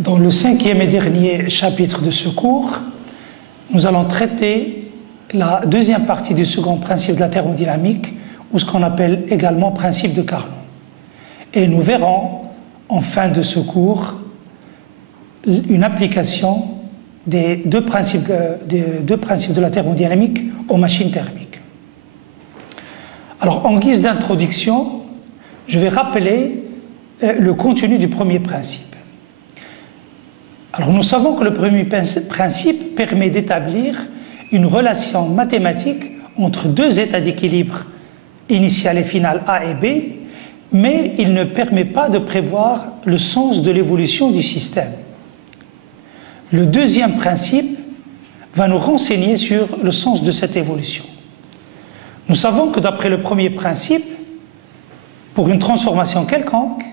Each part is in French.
Dans le cinquième et dernier chapitre de ce cours, nous allons traiter la deuxième partie du second principe de la thermodynamique, ou ce qu'on appelle également principe de Carnot. Et nous verrons en fin de ce cours une application des deux principes de la thermodynamique aux machines thermiques. Alors, en guise d'introduction, je vais rappeler le contenu du premier principe. Alors, nous savons que le premier principe permet d'établir une relation mathématique entre deux états d'équilibre initial et final A et B, mais il ne permet pas de prévoir le sens de l'évolution du système. Le deuxième principe va nous renseigner sur le sens de cette évolution. Nous savons que d'après le premier principe, pour une transformation quelconque,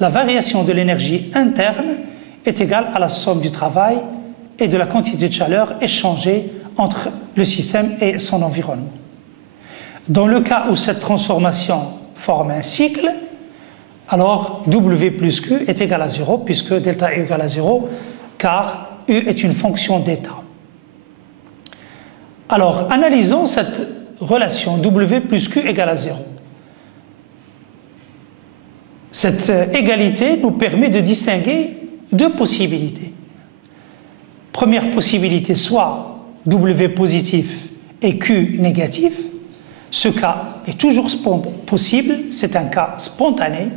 la variation de l'énergie interne est égale à la somme du travail et de la quantité de chaleur échangée entre le système et son environnement. Dans le cas où cette transformation forme un cycle, alors W plus Q est égal à 0, puisque delta est égal à 0, car U est une fonction d'état. Alors, analysons cette relation W plus Q égale à 0. Cette égalité nous permet de distinguer deux possibilités. Première possibilité, soit W positif et Q négatif. Ce cas est toujours possible, c'est un cas spontané.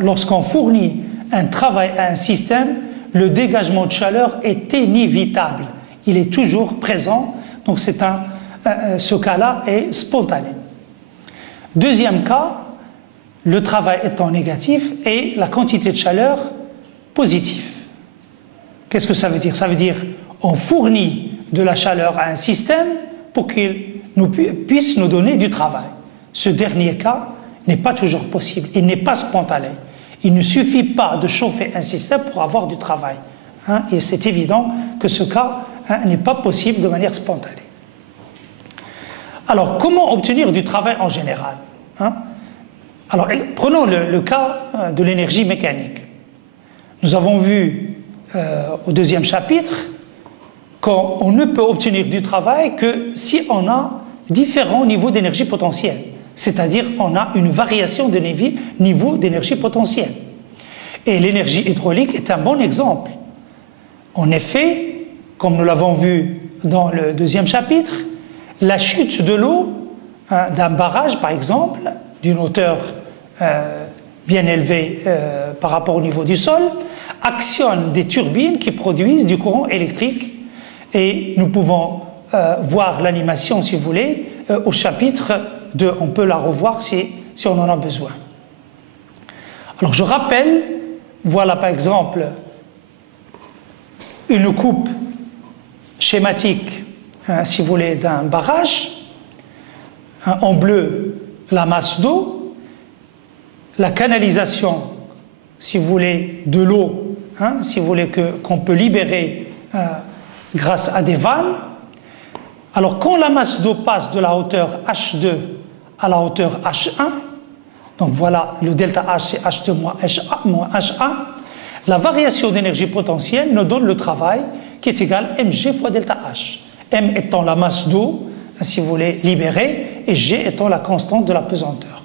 Lorsqu'on fournit un travail à un système, le dégagement de chaleur est inévitable. Il est toujours présent, donc ce cas-là est spontané. Deuxième cas, le travail étant négatif et la quantité de chaleur positive. Qu'est-ce que ça veut dire? Ça veut dire qu'on fournit de la chaleur à un système pour qu'il puisse nous donner du travail. Ce dernier cas n'est pas toujours possible, il n'est pas spontané. Il ne suffit pas de chauffer un système pour avoir du travail. Et c'est évident que ce cas n'est pas possible de manière spontanée. Alors, comment obtenir du travail en général? Alors, prenons le cas de l'énergie mécanique. Nous avons vu au deuxième chapitre qu'on ne peut obtenir du travail que si on a différents niveaux d'énergie potentielle. C'est-à-dire on a une variation de niveau d'énergie potentielle. Et l'énergie hydraulique est un bon exemple. En effet, comme nous l'avons vu dans le deuxième chapitre, la chute de l'eau d'un barrage, par exemple, d'une hauteur bien élevée par rapport au niveau du sol, actionne des turbines qui produisent du courant électrique. Et nous pouvons voir l'animation, si vous voulez, au chapitre 2. On peut la revoir si on en a besoin. Alors je rappelle, voilà par exemple une coupe schématique, si vous voulez, d'un barrage. En bleu, la masse d'eau, la canalisation, si vous voulez, de l'eau, si vous voulez, qu'on peut libérer grâce à des vannes. Alors quand la masse d'eau passe de la hauteur H2 à la hauteur H1, donc voilà, le delta H c'est H2 moins H1, la variation d'énergie potentielle nous donne le travail qui est égal à mg fois delta H. M étant la masse d'eau, si vous voulez, libérée, et G étant la constante de la pesanteur.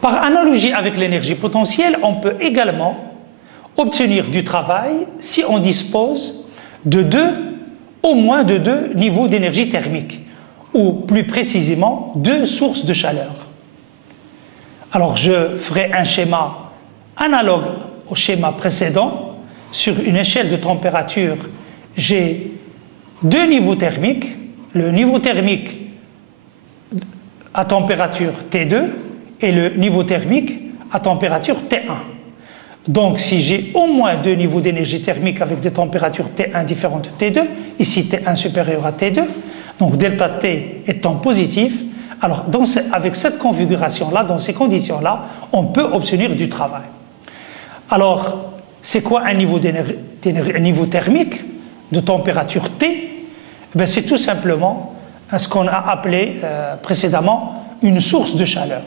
Par analogie avec l'énergie potentielle, on peut également obtenir du travail si on dispose au moins de deux niveaux d'énergie thermique, ou plus précisément deux sources de chaleur. Alors je ferai un schéma analogue au schéma précédent. Sur une échelle de température, j'ai deux niveaux thermiques, le niveau thermique à température T2 et le niveau thermique à température T1. Donc si j'ai au moins deux niveaux d'énergie thermique avec des températures T1 différentes de T2, ici T1 supérieur à T2, donc delta T étant positif, alors avec cette configuration-là, dans ces conditions-là, on peut obtenir du travail. Alors, c'est quoi un niveau thermique de température T? C'est tout simplement ce qu'on a appelé précédemment une source de chaleur.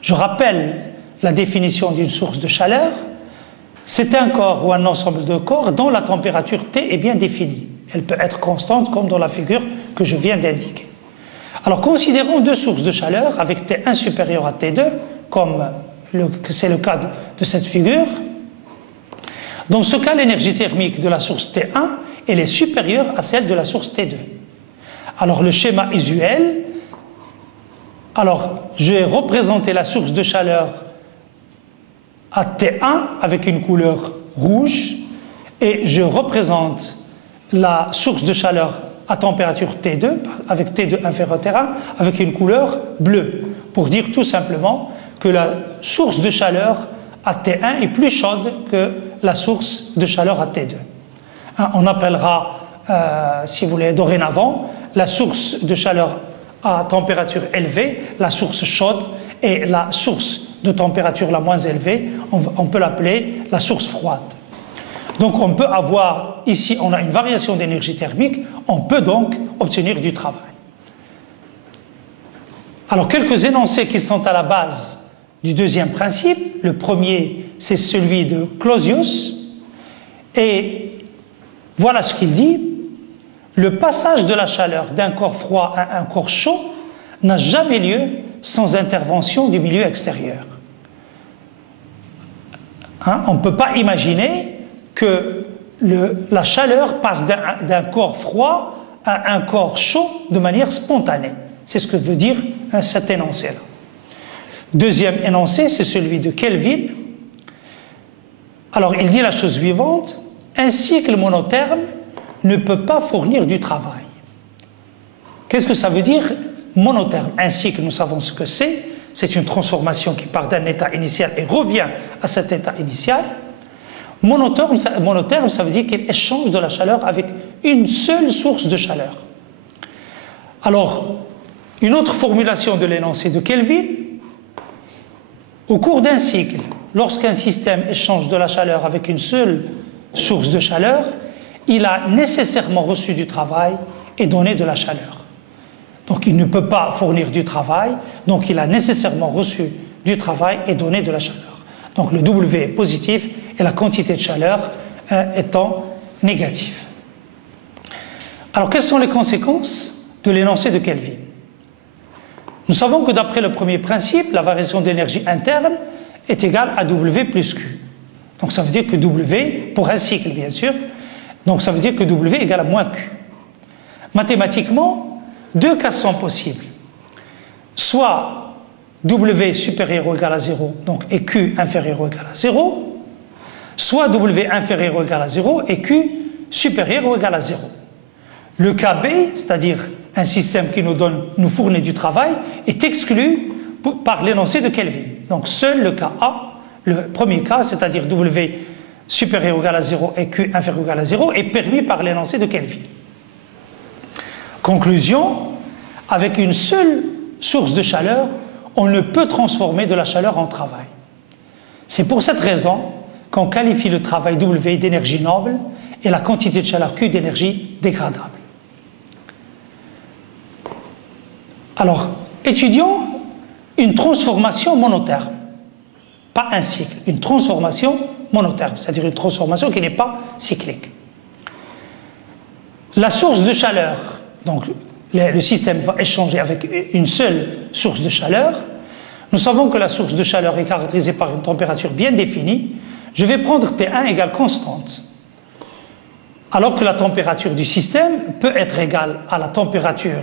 Je rappelle la définition d'une source de chaleur. C'est un corps ou un ensemble de corps dont la température T est bien définie. Elle peut être constante comme dans la figure que je viens d'indiquer. Alors considérons deux sources de chaleur avec T1 supérieur à T2, comme c'est le cas de cette figure. Dans ce cas, l'énergie thermique de la source T1 elle est supérieure à celle de la source T2. Alors le schéma usuel, alors je vais représenter la source de chaleur à T1 avec une couleur rouge et je représente la source de chaleur à température T2 avec T2 inférieur à T1 avec une couleur bleue pour dire tout simplement que la source de chaleur à T1 est plus chaude que la source de chaleur à T2. On appellera, si vous voulez, dorénavant, la source de chaleur à température élevée, la source chaude, et la source de température la moins élevée, on peut l'appeler la source froide. Donc on peut avoir, ici on a une variation d'énergie thermique, on peut donc obtenir du travail. Alors quelques énoncés qui sont à la base du deuxième principe. Le premier, c'est celui de Clausius, et voilà ce qu'il dit. Le passage de la chaleur d'un corps froid à un corps chaud n'a jamais lieu sans intervention du milieu extérieur. On ne peut pas imaginer que la chaleur passe d'un corps froid à un corps chaud de manière spontanée. C'est ce que veut dire cet énoncé-là. Deuxième énoncé, c'est celui de Kelvin. Alors, il dit la chose suivante. Un cycle monotherme ne peut pas fournir du travail. Qu'est-ce que ça veut dire monotherme? Un cycle, nous savons ce que c'est. C'est une transformation qui part d'un état initial et revient à cet état initial. Monotherme, ça veut dire qu'il échange de la chaleur avec une seule source de chaleur. Alors, une autre formulation de l'énoncé de Kelvin. Au cours d'un cycle, lorsqu'un système échange de la chaleur avec une seule source de chaleur, il a nécessairement reçu du travail et donné de la chaleur. Donc il ne peut pas fournir du travail, donc il a nécessairement reçu du travail et donné de la chaleur. Donc le W est positif et la quantité de chaleur étant négative. Alors quelles sont les conséquences de l'énoncé de Kelvin? Nous savons que d'après le premier principe, la variation d'énergie interne est égale à W plus Q. Donc ça veut dire que W, pour un cycle bien sûr, donc ça veut dire que W est égal à moins Q. Mathématiquement, deux cas sont possibles. Soit W supérieur ou égal à 0, donc et Q inférieur ou égal à 0, soit W inférieur ou égal à 0 et Q supérieur ou égal à 0. Le cas B, c'est-à-dire un système qui nous fournit du travail, est exclu par l'énoncé de Kelvin. Donc seul le cas A, le premier cas, c'est-à-dire W supérieur ou égal à 0 et Q inférieur ou égal à 0, est permis par l'énoncé de Kelvin. Conclusion, avec une seule source de chaleur, on ne peut transformer de la chaleur en travail. C'est pour cette raison qu'on qualifie le travail W d'énergie noble et la quantité de chaleur Q d'énergie dégradable. Alors, étudions une transformation monotherme, pas un cycle, une transformation monotherme, c'est-à-dire une transformation qui n'est pas cyclique. La source de chaleur, donc le système va échanger avec une seule source de chaleur. Nous savons que la source de chaleur est caractérisée par une température bien définie. Je vais prendre T1 égale constante, alors que la température du système peut être égale à la température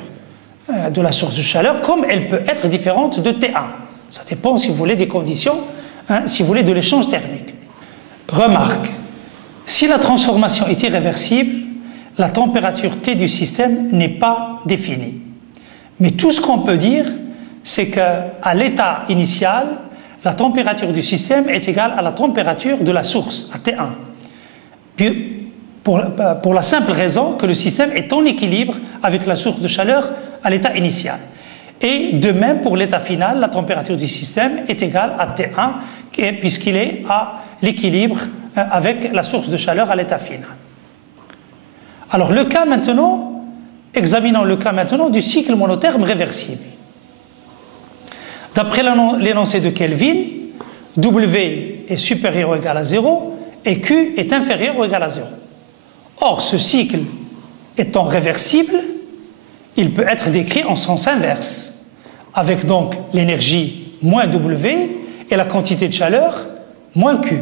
de la source de chaleur, comme elle peut être différente de T1. Ça dépend, si vous voulez, des conditions, si vous voulez, de l'échange thermique. Remarque, si la transformation est irréversible, la température T du système n'est pas définie. Mais tout ce qu'on peut dire, c'est qu'à l'état initial, la température du système est égale à la température de la source, à T1. Puis, pour la simple raison que le système est en équilibre avec la source de chaleur à l'état initial. Et de même, pour l'état final, la température du système est égale à T1, puisqu'il est à l'équilibre avec la source de chaleur à l'état final. Alors, le cas maintenant, examinons le cas maintenant du cycle monotherme réversible. D'après l'énoncé de Kelvin, W est supérieur ou égal à 0 et Q est inférieur ou égal à 0. Or, ce cycle étant réversible, il peut être décrit en sens inverse, avec donc l'énergie moins W et la quantité de chaleur moins Q,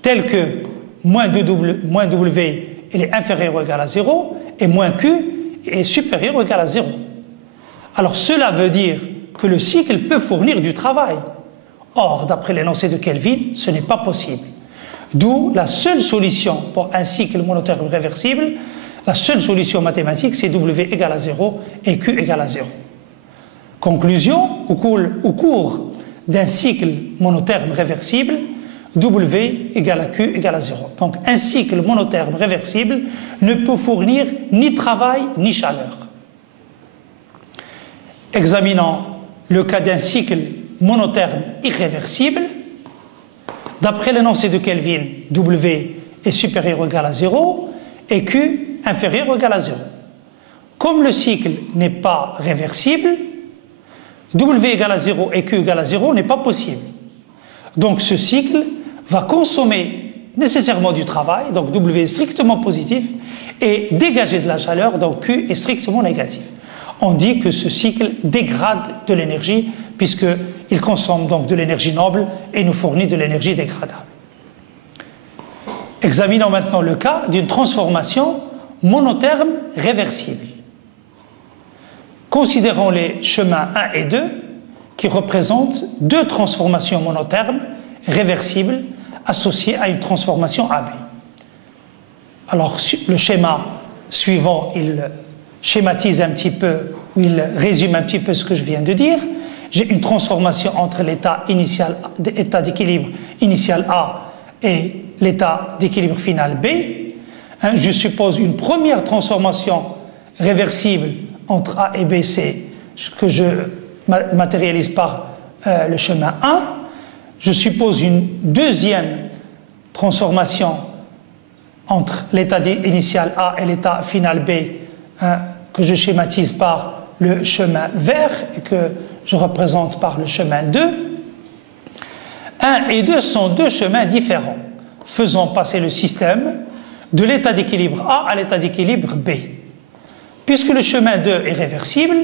tel que moins W il est inférieur ou égal à 0 et moins Q est supérieur ou égal à 0. Alors cela veut dire que le cycle peut fournir du travail. Or, d'après l'énoncé de Kelvin, ce n'est pas possible. D'où la seule solution pour un cycle monotherme réversible, la seule solution mathématique, c'est W égale à 0 et Q égale à 0. Conclusion, au cours d'un cycle monotherme réversible, W égale à Q égale à 0. Donc un cycle monotherme réversible ne peut fournir ni travail ni chaleur. Examinons le cas d'un cycle monotherme irréversible. D'après l'énoncé de Kelvin, W est supérieur ou égal à 0 et Q inférieur ou égal à 0. Comme le cycle n'est pas réversible, W égale à 0 et Q égale à 0 n'est pas possible. Donc ce cycle va consommer nécessairement du travail, donc W est strictement positif, et dégager de la chaleur, donc Q est strictement négatif. On dit que ce cycle dégrade de l'énergie puisqu'il consomme donc de l'énergie noble et nous fournit de l'énergie dégradable. Examinons maintenant le cas d'une transformation monotherme réversible. Considérons les chemins 1 et 2 qui représentent deux transformations monothermes réversibles associées à une transformation AB. Alors le schéma suivant, il schématise un petit peu, ou il résume un petit peu ce que je viens de dire. J'ai une transformation entre l'état d'équilibre initial A et l'état d'équilibre final B. Je suppose une première transformation réversible entre A et B, c'est ce que je matérialise par le chemin 1. Je suppose une deuxième transformation entre l'état initial A et l'état final B, que je schématise par le chemin vert et que je représente par le chemin 2. 1 et 2 sont deux chemins différents, faisant passer le système de l'état d'équilibre A à l'état d'équilibre B. Puisque le chemin 2 est réversible,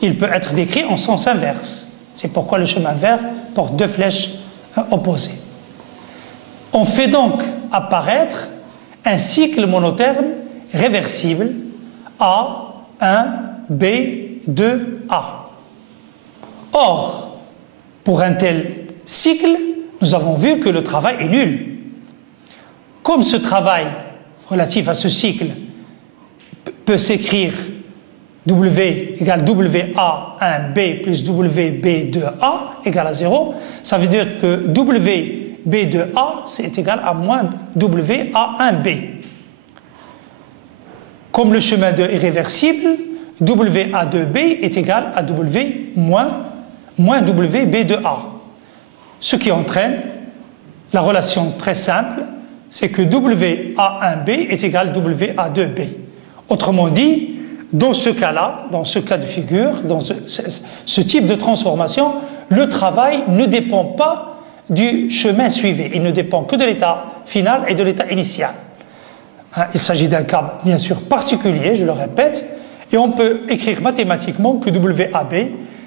il peut être décrit en sens inverse. C'est pourquoi le chemin vert porte deux flèches opposées. On fait donc apparaître un cycle monotherme réversible A1, B, 2A. Or, pour un tel cycle, nous avons vu que le travail est nul. Comme ce travail relatif à ce cycle peut s'écrire W égale WA1B plus WB2A égale à 0, ça veut dire que WB2A c'est égal à moins WA1B. Comme le chemin 2 est réversible, WA2B est égal à W moins WB2A. Ce qui entraîne la relation très simple, c'est que WA1B est égal à WA2B. Autrement dit, dans ce cas-là, dans ce cas de figure, dans ce type de transformation, le travail ne dépend pas du chemin suivi, il ne dépend que de l'état final et de l'état initial. Il s'agit d'un cas bien sûr particulier, je le répète, et on peut écrire mathématiquement que WAB,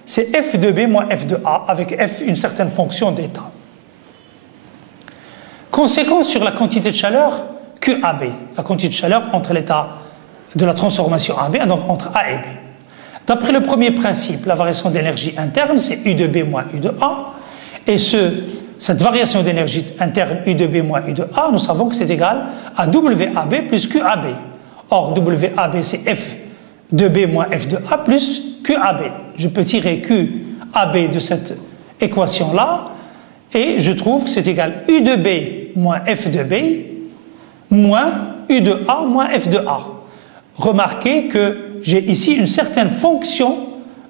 c'est F de B moins F de A, avec F une certaine fonction d'état. Conséquence sur la quantité de chaleur QAB, la quantité de chaleur entre l'état de la transformation AB, donc entre A et B. D'après le premier principe, la variation d'énergie interne, c'est U de B moins U de A, et cette variation d'énergie interne U de B moins U de A, nous savons que c'est égal à WAB plus QAB. Or, WAB, c'est F de B moins F de A plus QAB. Je peux tirer QAB de cette équation-là, et je trouve que c'est égal à U de B moins F de B moins U de A moins F de A. Remarquez que j'ai ici une certaine fonction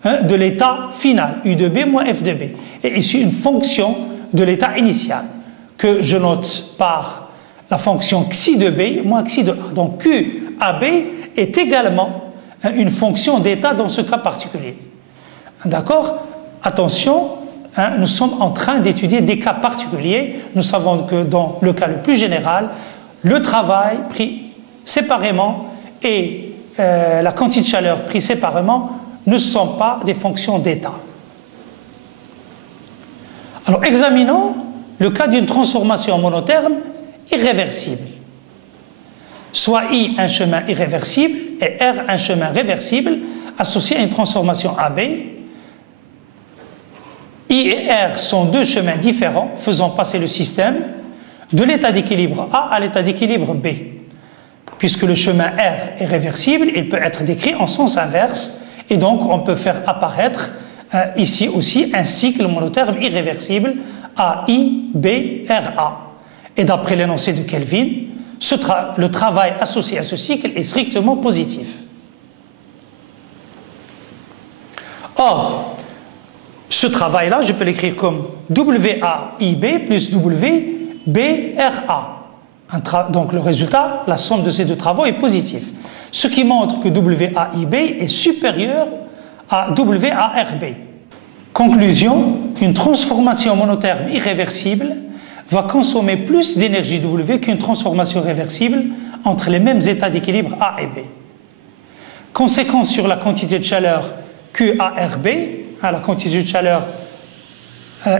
de l'état final, U de B moins F de B, et ici une fonction de l'état initial, que je note par la fonction xi de B moins xi de A. Donc QAB est également une fonction d'état dans ce cas particulier. D'accord? Attention, nous sommes en train d'étudier des cas particuliers. Nous savons que dans le cas le plus général, le travail pris séparément et la quantité de chaleur pris séparément ne sont pas des fonctions d'état. Alors examinons le cas d'une transformation monotherme irréversible. Soit I un chemin irréversible et R un chemin réversible associé à une transformation AB. I et R sont deux chemins différents faisant passer le système de l'état d'équilibre A à l'état d'équilibre B. Puisque le chemin R est réversible, il peut être décrit en sens inverse et donc on peut faire apparaître ici aussi un cycle monotherme irréversible AI, B, RA. Et d'après l'énoncé de Kelvin, le travail associé à ce cycle est strictement positif. Or, ce travail-là, je peux l'écrire comme WAIB plus WBRA. Donc le résultat, la somme de ces deux travaux est positif. Ce qui montre que WAIB est supérieur à WARB. Conclusion, une transformation monotherme irréversible va consommer plus d'énergie W qu'une transformation réversible entre les mêmes états d'équilibre A et B. Conséquence sur la quantité de chaleur QARB, la quantité de chaleur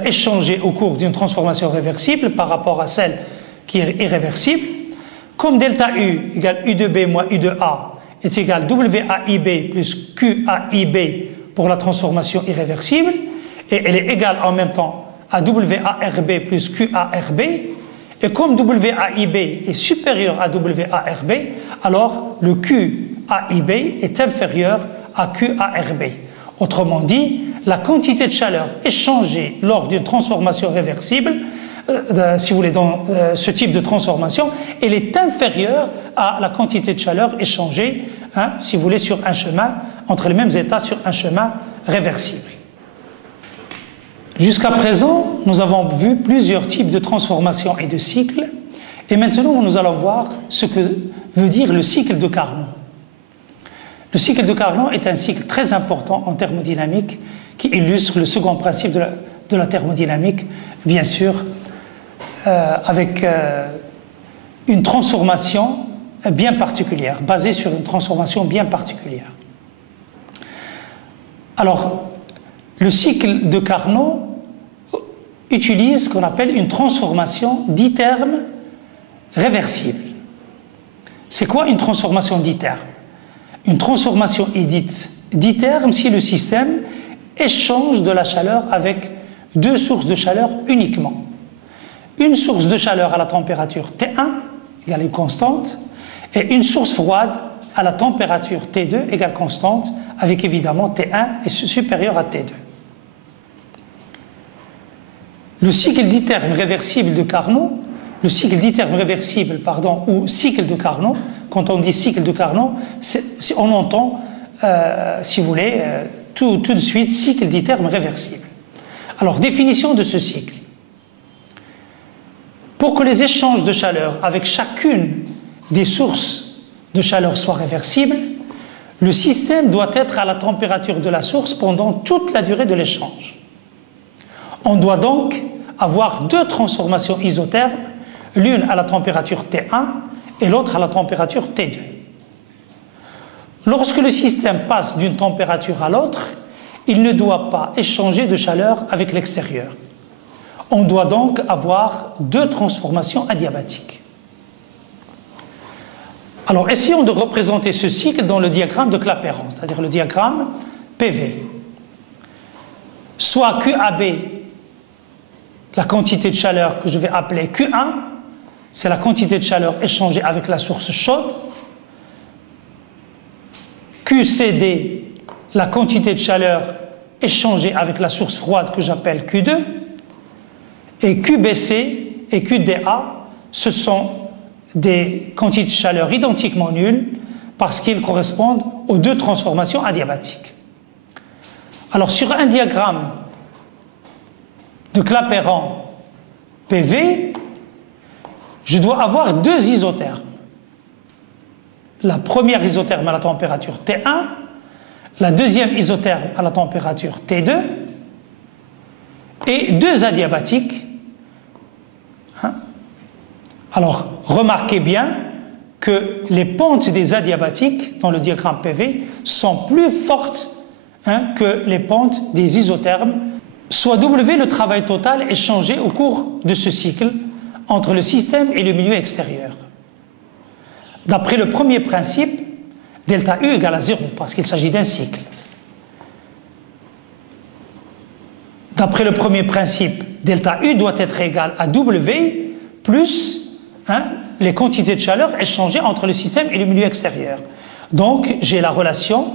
échangée au cours d'une transformation réversible par rapport à celle qui est irréversible, comme delta U égale U de B moins U de A est égal WAIB plus QAIB pour la transformation irréversible, et elle est égale en même temps à WARB plus QARB, et comme WAIB est supérieur à WARB, alors le QAIB est inférieur à QARB. Autrement dit, la quantité de chaleur échangée lors d'une transformation réversible, si vous voulez, dans ce type de transformation, elle est inférieure à la quantité de chaleur échangée, si vous voulez, sur un chemin, entre les mêmes états sur un chemin réversible. Jusqu'à présent, nous avons vu plusieurs types de transformations et de cycles, et maintenant nous allons voir ce que veut dire le cycle de Carnot. Le cycle de Carnot est un cycle très important en thermodynamique qui illustre le second principe de la thermodynamique, bien sûr, avec une transformation bien particulière, basée sur une transformation bien particulière. Alors, le cycle de Carnot utilise ce qu'on appelle une transformation diterme réversible. C'est quoi une transformation diterme? Une transformation est dite diterme si le système échange de la chaleur avec deux sources de chaleur uniquement. Une source de chaleur à la température T1 égale une constante et une source froide à la température T2 égale constante avec évidemment T1 est supérieur à T2. Le cycle diterme réversible de Carnot, le cycle diterme réversible, pardon, ou cycle de Carnot, quand on dit cycle de Carnot, on entend, si vous voulez, tout de suite cycle diterme réversible. Alors, définition de ce cycle. Pour que les échanges de chaleur avec chacune des sources de chaleur soient réversibles, le système doit être à la température de la source pendant toute la durée de l'échange. On doit donc avoir deux transformations isothermes, l'une à la température T1 et l'autre à la température T2. Lorsque le système passe d'une température à l'autre, il ne doit pas échanger de chaleur avec l'extérieur. On doit donc avoir deux transformations adiabatiques. Alors, essayons de représenter ce cycle dans le diagramme de Clapeyron, c'est-à-dire le diagramme PV. Soit QAB, la quantité de chaleur que je vais appeler Q1, c'est la quantité de chaleur échangée avec la source chaude. QCD, la quantité de chaleur échangée avec la source froide que j'appelle Q2. Et QBC et QDA, ce sont des quantités de chaleur identiquement nulles parce qu'ils correspondent aux deux transformations adiabatiques. Alors sur un diagramme de Clapeyron PV, je dois avoir deux isothermes. La première isotherme à la température T1, la deuxième isotherme à la température T2, et 2 adiabatiques. Hein? Alors, remarquez bien que les pentes des adiabatiques dans le diagramme PV sont plus fortes que les pentes des isothermes. Soit W, le travail total est changé au cours de ce cycle entre le système et le milieu extérieur. D'après le premier principe, delta U égale à 0 parce qu'il s'agit d'un cycle. D'après le premier principe, delta U doit être égal à W plus les quantités de chaleur échangées entre le système et le milieu extérieur. Donc, j'ai la relation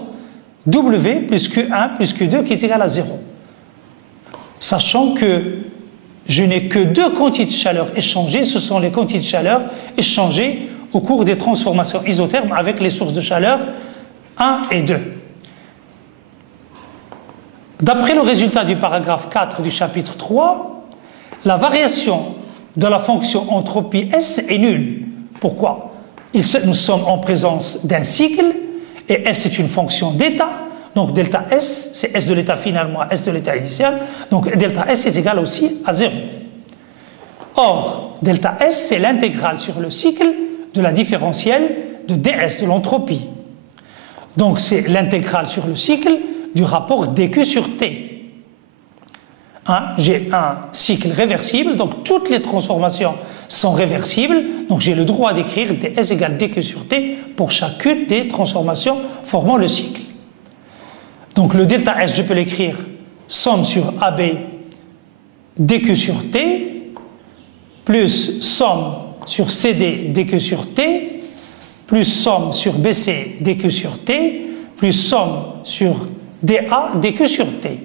W plus Q1 plus Q2 qui est égale à 0. Sachant que je n'ai que 2 quantités de chaleur échangées, ce sont les quantités de chaleur échangées au cours des transformations isothermes avec les sources de chaleur 1 et 2. D'après le résultat du paragraphe 4 du chapitre 3, la variation de la fonction entropie S est nulle. Pourquoi? Nous sommes en présence d'un cycle et S est une fonction d'état. Donc delta S, c'est S de l'état final moins S de l'état initial. Donc delta S est égal aussi à 0. Or, delta S, c'est l'intégrale sur le cycle de la différentielle de ds, de l'entropie. Donc c'est l'intégrale sur le cycle du rapport dq sur t. J'ai un cycle réversible, donc toutes les transformations sont réversibles, donc j'ai le droit d'écrire ds égale dq sur t pour chacune des transformations formant le cycle. Donc le delta S, je peux l'écrire somme sur AB dq sur t, plus somme sur CD dq sur t, plus somme sur BC dq sur t, plus somme sur dA dq sur t.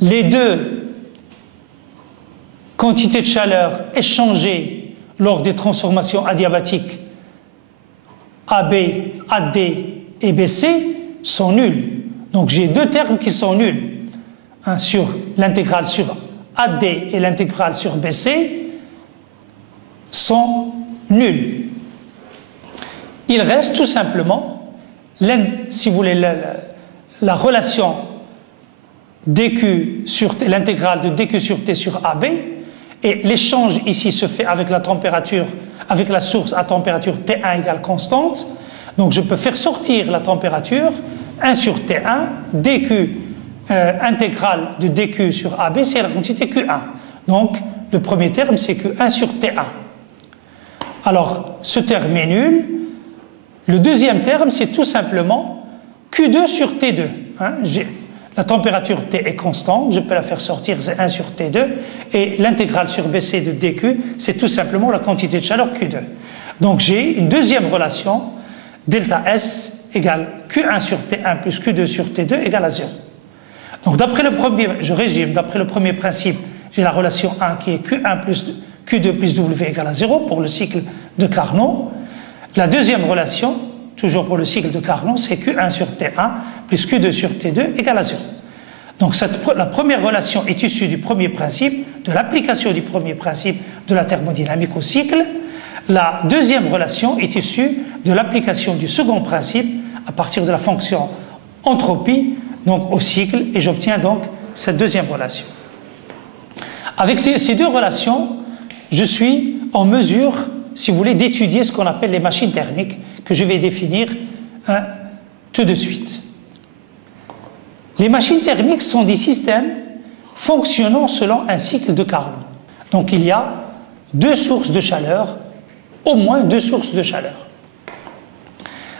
Les 2 quantités de chaleur échangées lors des transformations adiabatiques AB, AD et BC sont nulles. Donc j'ai 2 termes qui sont nuls. Sur l'intégrale sur AD et l'intégrale sur BC sont nuls. Il reste tout simplement, si vous voulez, la relation dq sur t, l'intégrale de dq sur t sur AB, et l'échange ici se fait avec la température, avec la source à température T1 égale constante. Donc je peux faire sortir la température 1 sur T1, dq intégrale de dq sur AB, c'est la quantité Q1. Donc le premier terme c'est Q1 sur T1. Alors ce terme est nul. Le deuxième terme c'est tout simplement Q2 sur T2. La température T est constante, je peux la faire sortir, c'est 1 sur T2, et l'intégrale sur BC de dq, c'est tout simplement la quantité de chaleur Q2. Donc j'ai une deuxième relation, delta S égale Q1 sur T1 plus Q2 sur T2 égale à 0. Donc d'après le premier, je résume, d'après le premier principe, j'ai la relation 1 qui est Q1 plus Q2 plus W égale à 0 pour le cycle de Carnot. La deuxième relation, toujours pour le cycle de Carnot, c'est Q1 sur T1 plus Q2 sur T2 égale à 0. Donc la première relation est issue du premier principe, de l'application du premier principe de la thermodynamique au cycle. La deuxième relation est issue de l'application du second principe à partir de la fonction entropie donc au cycle, et j'obtiens donc cette deuxième relation. Avec ces 2 relations, je suis en mesure, si vous voulez, d'étudier ce qu'on appelle les machines thermiques, que je vais définir tout de suite. Les machines thermiques sont des systèmes fonctionnant selon un cycle de Carnot. Donc il y a 2 sources de chaleur, au moins 2 sources de chaleur.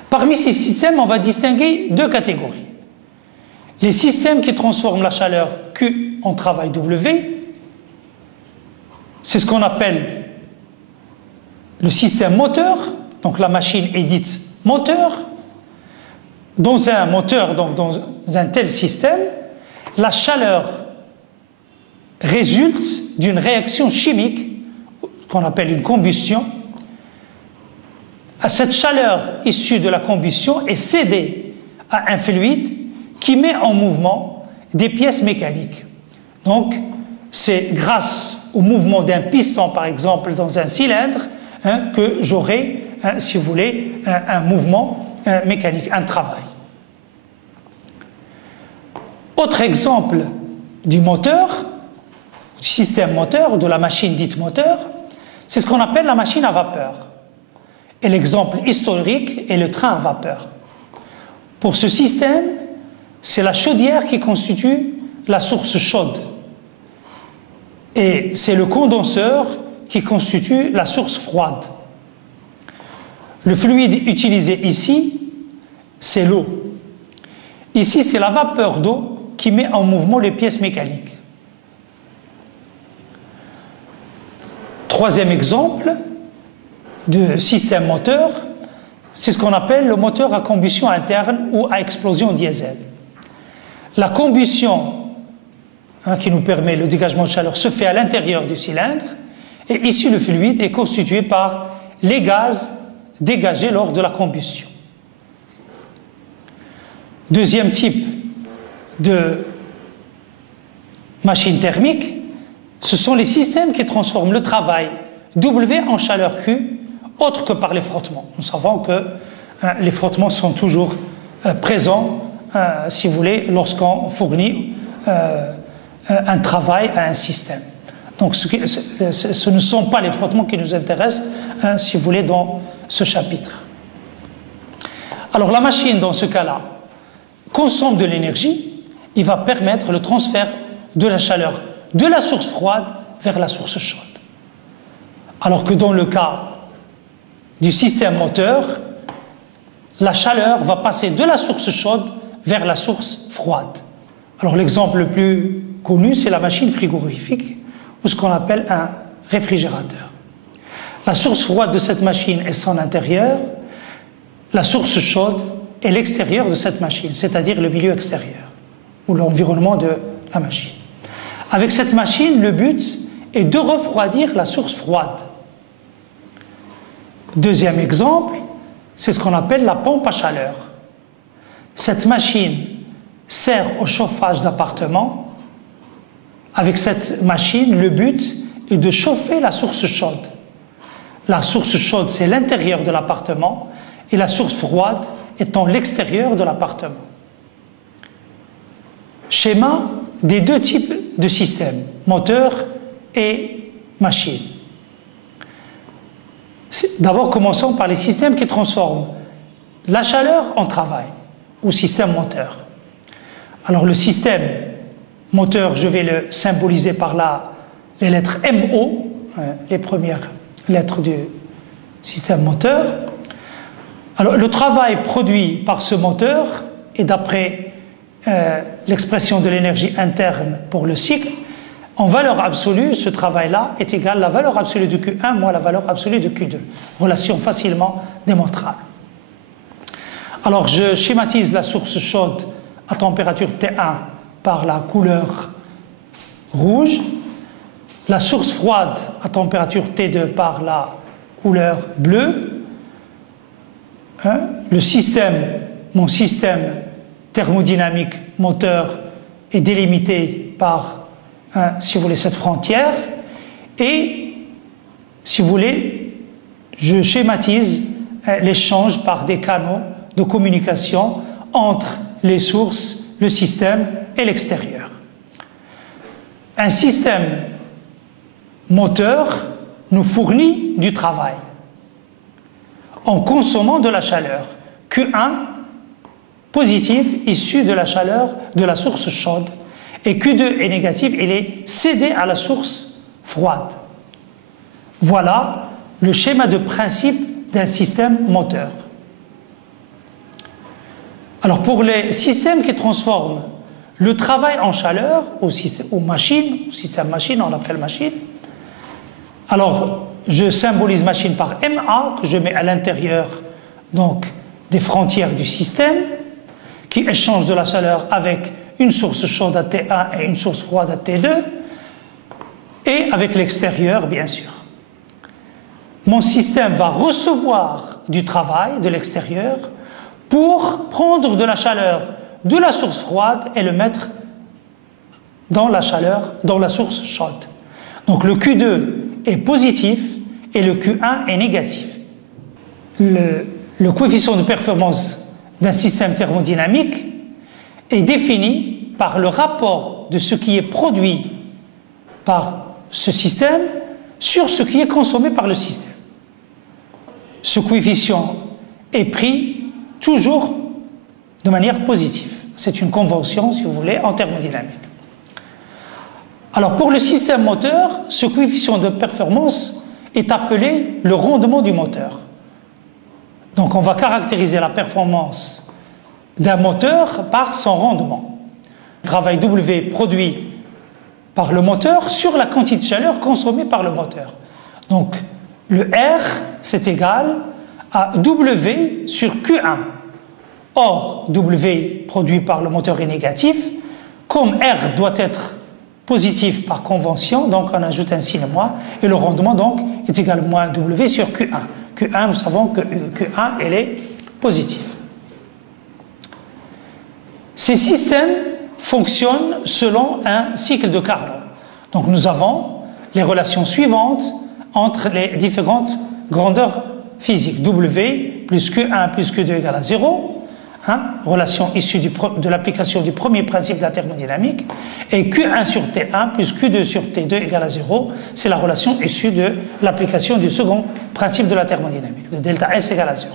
Parmi ces systèmes, on va distinguer 2 catégories. Les systèmes qui transforment la chaleur Q en travail W, c'est ce qu'on appelle le système moteur, donc la machine est dite moteur. Dans un moteur, donc dans un tel système, la chaleur résulte d'une réaction chimique qu'on appelle une combustion. Cette chaleur issue de la combustion est cédée à un fluide qui met en mouvement des pièces mécaniques. Donc, c'est grâce au mouvement d'un piston, par exemple, dans un cylindre, que j'aurai, si vous voulez, un mouvement mécanique, un travail. Autre exemple du moteur, du système moteur, de la machine dite moteur, c'est ce qu'on appelle la machine à vapeur. Et l'exemple historique est le train à vapeur. Pour ce système, c'est la chaudière qui constitue la source chaude. Et c'est le condenseur qui constitue la source froide. Le fluide utilisé ici, c'est l'eau. Ici, c'est la vapeur d'eau qui met en mouvement les pièces mécaniques. Troisième exemple de système moteur, c'est ce qu'on appelle le moteur à combustion interne ou à explosion diesel. La combustion qui nous permet le dégagement de chaleur se fait à l'intérieur du cylindre et ici le fluide est constitué par les gaz dégagés lors de la combustion. Deuxième type de machine thermique, ce sont les systèmes qui transforment le travail W en chaleur Q, autre que par les frottements. Nous savons que les frottements sont toujours présents, si vous voulez, lorsqu'on fournit un travail à un système. Donc ce ne sont pas les frottements qui nous intéressent, si vous voulez, dans ce chapitre. Alors la machine, dans ce cas-là, consomme de l'énergie, il va permettre le transfert de la chaleur de la source froide vers la source chaude. Alors que dans le cas du système moteur, la chaleur va passer de la source chaude vers la source froide. Alors l'exemple le plus connu, c'est la machine frigorifique, ou ce qu'on appelle un réfrigérateur. La source froide de cette machine est son intérieur, la source chaude est l'extérieur de cette machine, c'est-à-dire le milieu extérieur, ou l'environnement de la machine. Avec cette machine, le but est de refroidir la source froide. Deuxième exemple, c'est ce qu'on appelle la pompe à chaleur. Cette machine sert au chauffage d'appartements. Avec cette machine, le but est de chauffer la source chaude. La source chaude, c'est l'intérieur de l'appartement et la source froide étant l'extérieur de l'appartement. Schéma des deux types de systèmes, moteur et machine. D'abord, commençons par les systèmes qui transforment la chaleur en travail, ou système moteur. Alors le système moteur, je vais le symboliser par les lettres MO, les premières lettres du système moteur. Alors le travail produit par ce moteur est d'après l'expression de l'énergie interne pour le cycle, en valeur absolue, ce travail-là est égal à la valeur absolue de Q1 moins la valeur absolue de Q2. Relation facilement démontrable. Alors je schématise la source chaude à température T1 par la couleur rouge, la source froide à température T2 par la couleur bleue. Le système, mon système thermodynamique moteur est délimité par, si vous voulez, cette frontière. Et, si vous voulez, je schématise l'échange par des canaux de communication entre les sources, le système et l'extérieur. Un système moteur nous fournit du travail en consommant de la chaleur. Q1 positif issu de la chaleur de la source chaude et Q2 est négatif, il est cédé à la source froide. Voilà le schéma de principe d'un système moteur. Alors pour les systèmes qui transforment le travail en chaleur, au système machine, on l'appelle machine, alors je symbolise machine par MA que je mets à l'intérieur donc des frontières du système qui échange de la chaleur avec une source chaude à T1 et une source froide à T2 et avec l'extérieur bien sûr. Mon système va recevoir du travail de l'extérieur pour prendre de la chaleur de la source froide et le mettre dans la chaleur, dans la source chaude. Donc le Q2 est positif et le Q1 est négatif. Le coefficient de performance d'un système thermodynamique est défini par le rapport de ce qui est produit par ce système sur ce qui est consommé par le système. Ce coefficient est pris toujours de manière positive. C'est une convention, si vous voulez, en thermodynamique. Alors pour le système moteur, ce coefficient de performance est appelé le rendement du moteur. Donc on va caractériser la performance d'un moteur par son rendement. Le travail W produit par le moteur sur la quantité de chaleur consommée par le moteur. Donc le R, c'est égal à W sur Q1. Or, W produit par le moteur est négatif. Comme R doit être positif par convention, donc on ajoute un signe moins, et le rendement donc est égal à moins W sur Q1. Q1, nous savons que Q1, elle est positive. Ces systèmes fonctionnent selon un cycle de Carnot. Donc nous avons les relations suivantes entre les différentes grandeurs physiques. W plus Q1 plus Q2 égale à 0. Relation issue de l'application du premier principe de la thermodynamique, et Q1 sur T1 plus Q2 sur T2 égale à 0, c'est la relation issue de l'application du second principe de la thermodynamique, de delta S égale à 0.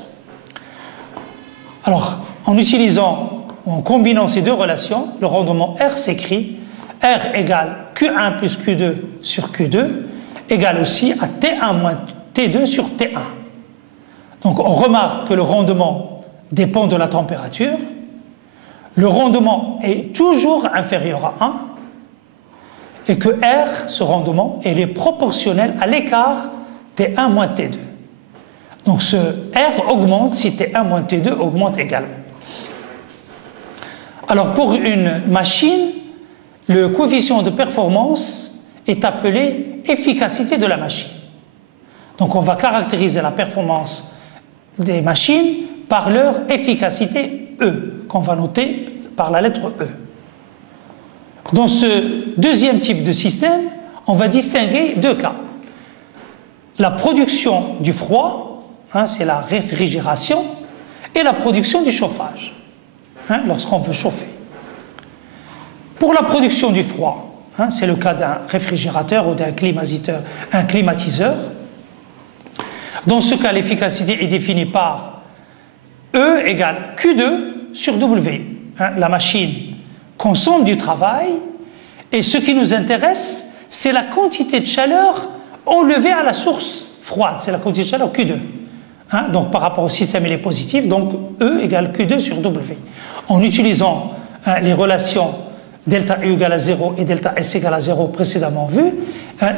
Alors, en combinant ces deux relations, le rendement R s'écrit R égale Q1 plus Q2 sur Q2 égale aussi à T1 moins T2 sur T1. Donc on remarque que le rendement dépend de la température, le rendement est toujours inférieur à 1 et que R, ce rendement, il est proportionnel à l'écart T1 moins T2. Donc ce R augmente si T1 moins T2 augmente également. Alors pour une machine, le coefficient de performance est appelé efficacité de la machine. Donc on va caractériser la performance des machines par leur efficacité E, qu'on va noter par la lettre E. Dans ce deuxième type de système, on va distinguer deux cas. La production du froid, c'est la réfrigération, et la production du chauffage, lorsqu'on veut chauffer. Pour la production du froid, c'est le cas d'un réfrigérateur ou d'un climatiseur. Dans ce cas, l'efficacité est définie par E égale Q2 sur W. La machine consomme du travail et ce qui nous intéresse, c'est la quantité de chaleur enlevée à la source froide. C'est la quantité de chaleur Q2. Donc par rapport au système, il est positif. Donc E égale Q2 sur W. En utilisant les relations delta E égale à 0 et delta S égale à 0 précédemment vues,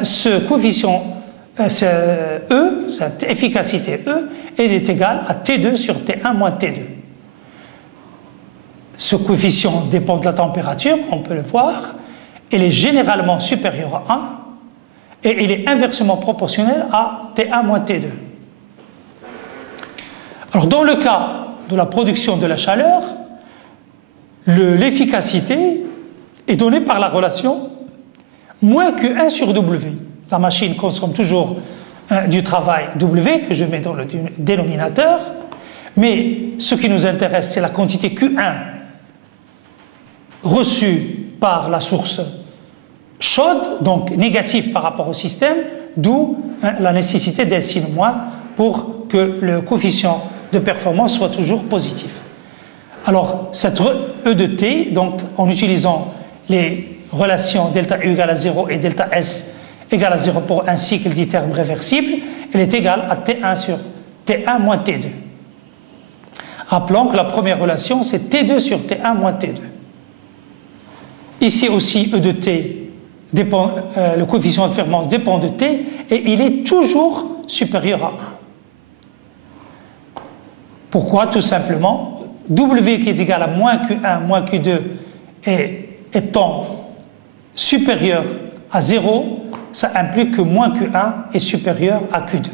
ce coefficient E, cette efficacité E, elle est égale à T2 sur T1 moins T2. Ce coefficient dépend de la température, on peut le voir. Il est généralement supérieur à 1 et il est inversement proportionnel à T1 moins T2. Alors dans le cas de la production de la chaleur, l'efficacité est donnée par la relation moins Q1 sur W. La machine consomme toujours du travail W que je mets dans le dénominateur, mais ce qui nous intéresse, c'est la quantité Q1 reçue par la source chaude, donc négative par rapport au système, d'où la nécessité d'un signe moins pour que le coefficient de performance soit toujours positif. Alors, cette E de T, donc en utilisant les relations delta U égale à 0 et delta S égale à 0 pour un cycle d'itermes réversible, elle est égale à T1 sur T1 moins T2. Rappelons que la première relation, c'est T2 sur T1 moins T2. Ici aussi, E de T, le coefficient de performance dépend de T, et il est toujours supérieur à 1. Pourquoi? Tout simplement, W qui est égal à moins Q1 moins Q2 étant supérieur à 0, ça implique que moins Q1 est supérieur à Q2.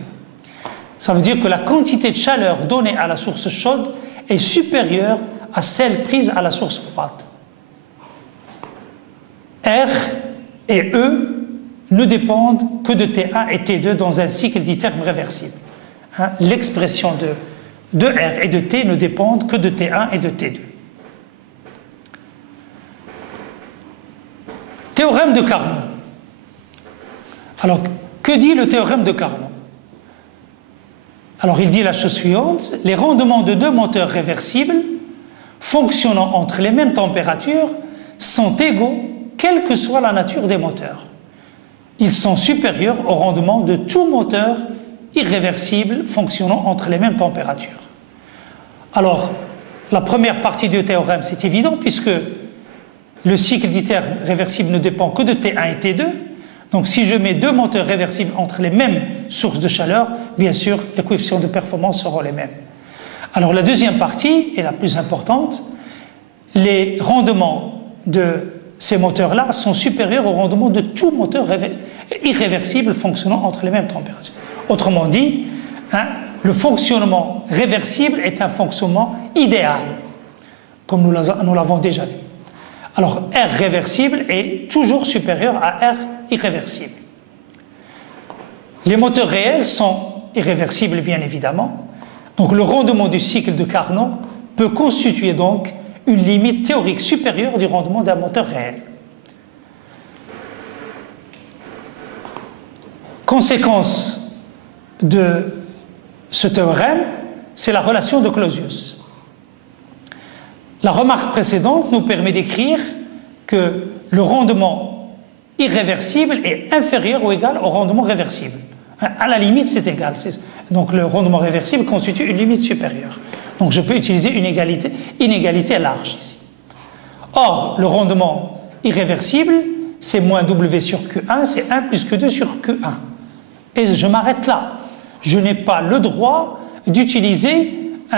Ça veut dire que la quantité de chaleur donnée à la source chaude est supérieure à celle prise à la source froide. R et E ne dépendent que de T1 et T2 dans un cycle d'itermes réversible. L'expression de R et de T ne dépendent que de T1 et de T2. Théorème de Carnot. Alors, que dit le théorème de Carnot? Alors, il dit la chose suivante: les rendements de deux moteurs réversibles fonctionnant entre les mêmes températures sont égaux, quelle que soit la nature des moteurs. Ils sont supérieurs au rendement de tout moteur irréversible fonctionnant entre les mêmes températures. Alors, la première partie du théorème, c'est évident, puisque le cycle d'iterme réversible ne dépend que de T1 et T2. Donc, si je mets deux moteurs réversibles entre les mêmes sources de chaleur, bien sûr, les coefficients de performance seront les mêmes. Alors, la deuxième partie est la plus importante. Les rendements de ces moteurs-là sont supérieurs au rendement de tout moteur irréversible fonctionnant entre les mêmes températures. Autrement dit, le fonctionnement réversible est un fonctionnement idéal, comme nous l'avons déjà vu. Alors, R réversible est toujours supérieur à R irréversible. Les moteurs réels sont irréversibles, bien évidemment. Donc, le rendement du cycle de Carnot peut constituer donc une limite théorique supérieure du rendement d'un moteur réel. Conséquence de ce théorème, c'est la relation de Clausius. La remarque précédente nous permet d'écrire que le rendement irréversible est inférieur ou égal au rendement réversible. À la limite, c'est égal. Donc le rendement réversible constitue une limite supérieure. Donc je peux utiliser une inégalité large ici. Or, le rendement irréversible, c'est moins W sur Q1, c'est 1 plus Q2 sur Q1. Et je m'arrête là. Je n'ai pas le droit d'utiliser,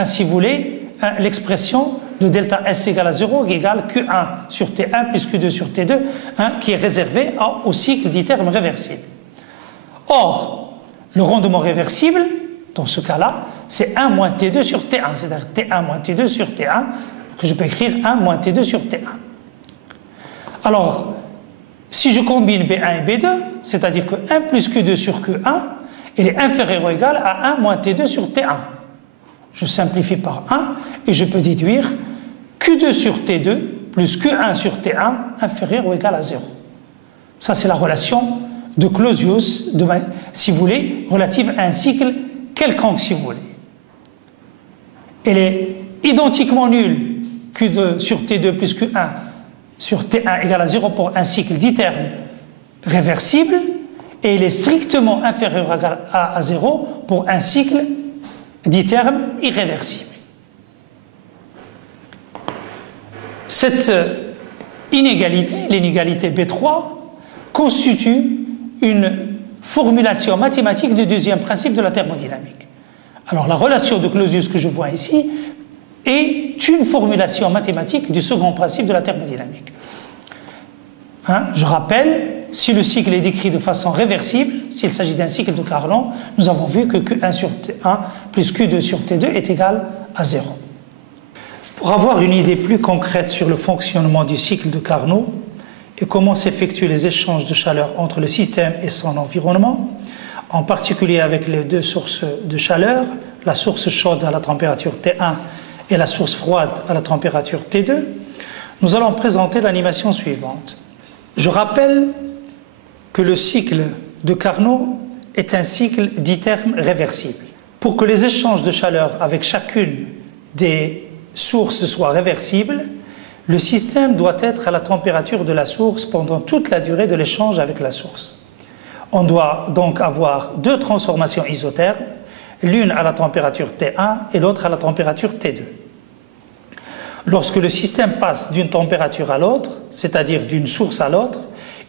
si vous voulez, l'expression de delta S égale à 0 qui égale Q1 sur T1 plus Q2 sur T2, qui est réservé au cycle d'iterme réversible. Or, le rendement réversible, dans ce cas-là, c'est 1 moins T2 sur T1, c'est-à-dire T1 moins T2 sur T1, que je peux écrire 1 moins T2 sur T1. Alors, si je combine B1 et B2, c'est-à-dire que 1 plus Q2 sur Q1, il est inférieur ou égal à 1 moins T2 sur T1. Je simplifie par 1 et je peux déduire Q2 sur T2 plus Q1 sur T1 inférieur ou égal à 0. Ça, c'est la relation de Clausius, si vous voulez, relative à un cycle quelconque, si vous voulez. Elle est identiquement nulle, Q2 sur T2 plus Q1 sur T1 égale à 0 pour un cycle d'iterme réversible, et elle est strictement inférieure à 0 pour un cycle d'iterme irréversible. Cette inégalité, l'inégalité B3, constitue une formulation mathématique du deuxième principe de la thermodynamique. Alors la relation de Clausius que je vois ici est une formulation mathématique du second principe de la thermodynamique. Je rappelle, si le cycle est décrit de façon réversible, s'il s'agit d'un cycle de Carnot, nous avons vu que Q1 sur T1 plus Q2 sur T2 est égal à 0. Pour avoir une idée plus concrète sur le fonctionnement du cycle de Carnot et comment s'effectuent les échanges de chaleur entre le système et son environnement, en particulier avec les deux sources de chaleur, la source chaude à la température T1 et la source froide à la température T2, nous allons présenter l'animation suivante. Je rappelle que le cycle de Carnot est un cycle d'iterme réversible. Pour que les échanges de chaleur avec chacune des sources soient réversibles, le système doit être à la température de la source pendant toute la durée de l'échange avec la source. On doit donc avoir deux transformations isothermes, l'une à la température T1 et l'autre à la température T2. Lorsque le système passe d'une température à l'autre, c'est-à-dire d'une source à l'autre,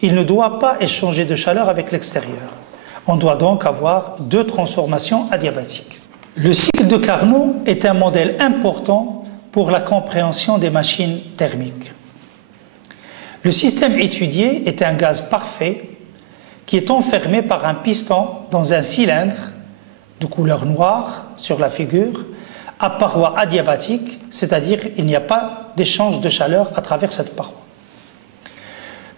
il ne doit pas échanger de chaleur avec l'extérieur. On doit donc avoir deux transformations adiabatiques. Le cycle de Carnot est un modèle important pour la compréhension des machines thermiques. Le système étudié est un gaz parfait qui est enfermé par un piston dans un cylindre de couleur noire sur la figure, à paroi adiabatique, c'est-à-dire qu'il n'y a pas d'échange de chaleur à travers cette paroi.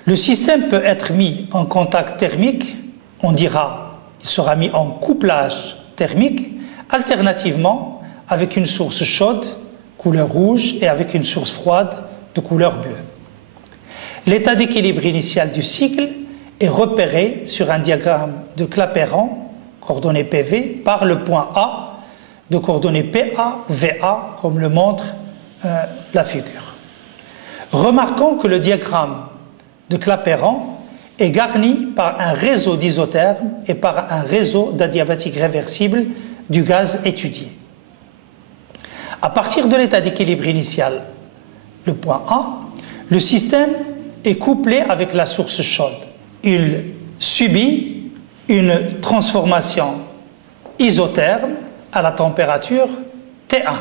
Le système peut être mis en contact thermique, on dira il sera mis en couplage thermique, alternativement avec une source chaude, couleur rouge, et avec une source froide de couleur bleue. L'état d'équilibre initial du cycle est repéré sur un diagramme de Clapeyron, coordonnée PV, par le point A de coordonnées PA, VA, comme le montre la figure. Remarquons que le diagramme de Clapeyron est garni par un réseau d'isothermes et par un réseau d'adiabatiques réversibles du gaz étudié. À partir de l'état d'équilibre initial, le point A, le système est couplé avec la source chaude. Il subit une transformation isotherme à la température T1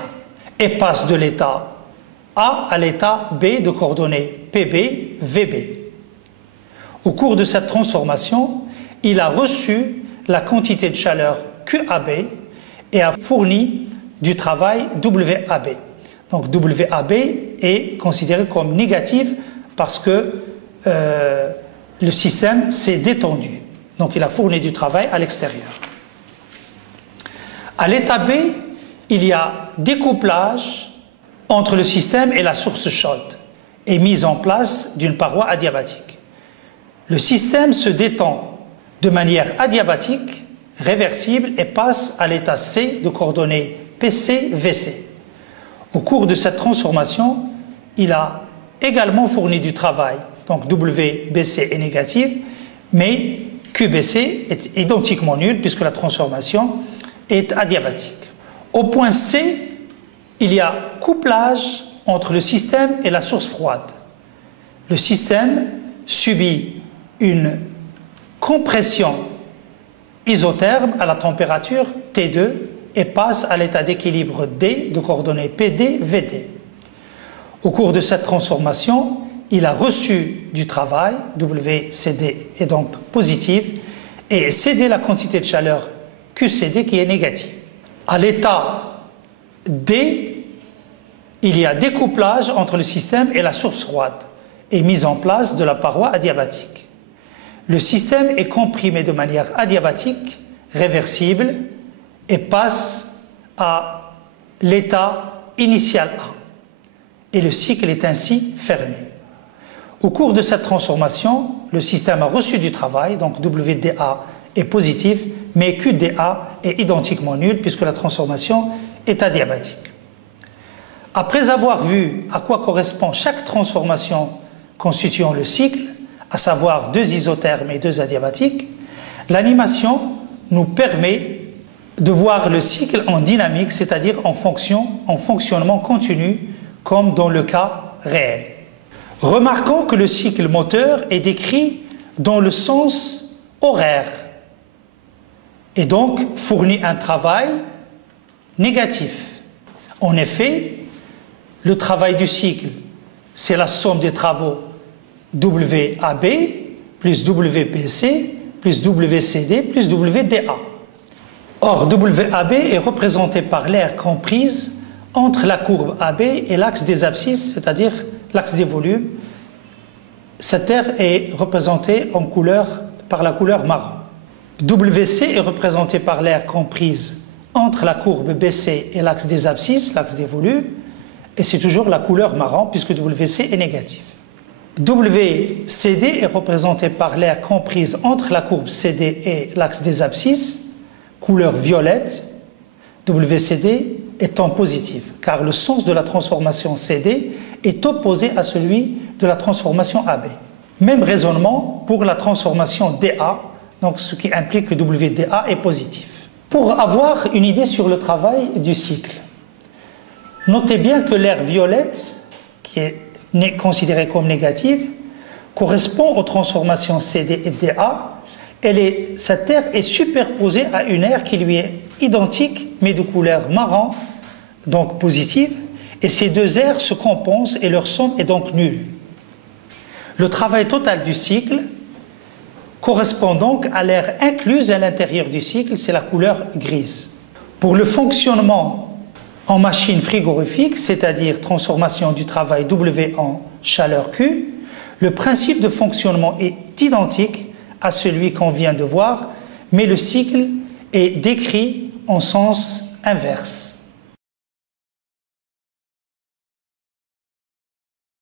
et passe de l'état A à l'état B de coordonnées PB, VB. Au cours de cette transformation, il a reçu la quantité de chaleur QAB et a fourni du travail WAB. Donc WAB est considéré comme négatif parce que le système s'est détendu. Donc il a fourni du travail à l'extérieur. À l'état B, il y a découplage entre le système et la source chaude et mise en place d'une paroi adiabatique. Le système se détend de manière adiabatique, réversible et passe à l'état C de coordonnées PC-VC. Au cours de cette transformation, il a également fourni du travail. Donc WBC est négatif, mais QBC est identiquement nul puisque la transformation est adiabatique. Au point C, il y a couplage entre le système et la source froide. Le système subit une compression isotherme à la température T2 et passe à l'état d'équilibre D de coordonnées PD-VD. Au cours de cette transformation, il a reçu du travail, WCD est donc positif, et cédé la quantité de chaleur QCD qui est négative. À l'état D, il y a découplage entre le système et la source froide et mise en place de la paroi adiabatique. Le système est comprimé de manière adiabatique, réversible, et passe à l'état initial A. Et le cycle est ainsi fermé. Au cours de cette transformation, le système a reçu du travail, donc WDA est positif, mais QDA est identiquement nul puisque la transformation est adiabatique. Après avoir vu à quoi correspond chaque transformation constituant le cycle, à savoir 2 isothermes et 2 adiabatiques, l'animation nous permet de voir le cycle en dynamique, c'est-à-dire en fonctionnement continu, comme dans le cas réel. Remarquons que le cycle moteur est décrit dans le sens horaire et donc fournit un travail négatif. En effet, le travail du cycle, c'est la somme des travaux WAB plus WBC plus WCD plus WDA. Or, WAB est représenté par l'aire comprise entre la courbe AB et l'axe des abscisses, c'est-à-dire l'axe des volumes. Cette aire est représentée en couleur par la couleur marron. WC est représenté par l'aire comprise entre la courbe BC et l'axe des abscisses, l'axe des volumes, et c'est toujours la couleur marron puisque WC est négatif. WCD est représenté par l'aire comprise entre la courbe CD et l'axe des abscisses, couleur violette, WCD étant positif, car le sens de la transformation CD est opposé à celui de la transformation AB. Même raisonnement pour la transformation DA, donc ce qui implique que WDA est positif. Pour avoir une idée sur le travail du cycle, notez bien que l'aire violette, qui est considérée comme négative, correspond aux transformations CD et DA. Cette aire est superposée à une aire qui lui est identique, mais de couleur marron, donc positive, et ces deux aires se compensent et leur somme est donc nulle. Le travail total du cycle correspond donc à l'aire incluse à l'intérieur du cycle, c'est la couleur grise. Pour le fonctionnement en machine frigorifique, c'est-à-dire transformation du travail W en chaleur Q, le principe de fonctionnement est identique à celui qu'on vient de voir, mais le cycle est décrit en sens inverse.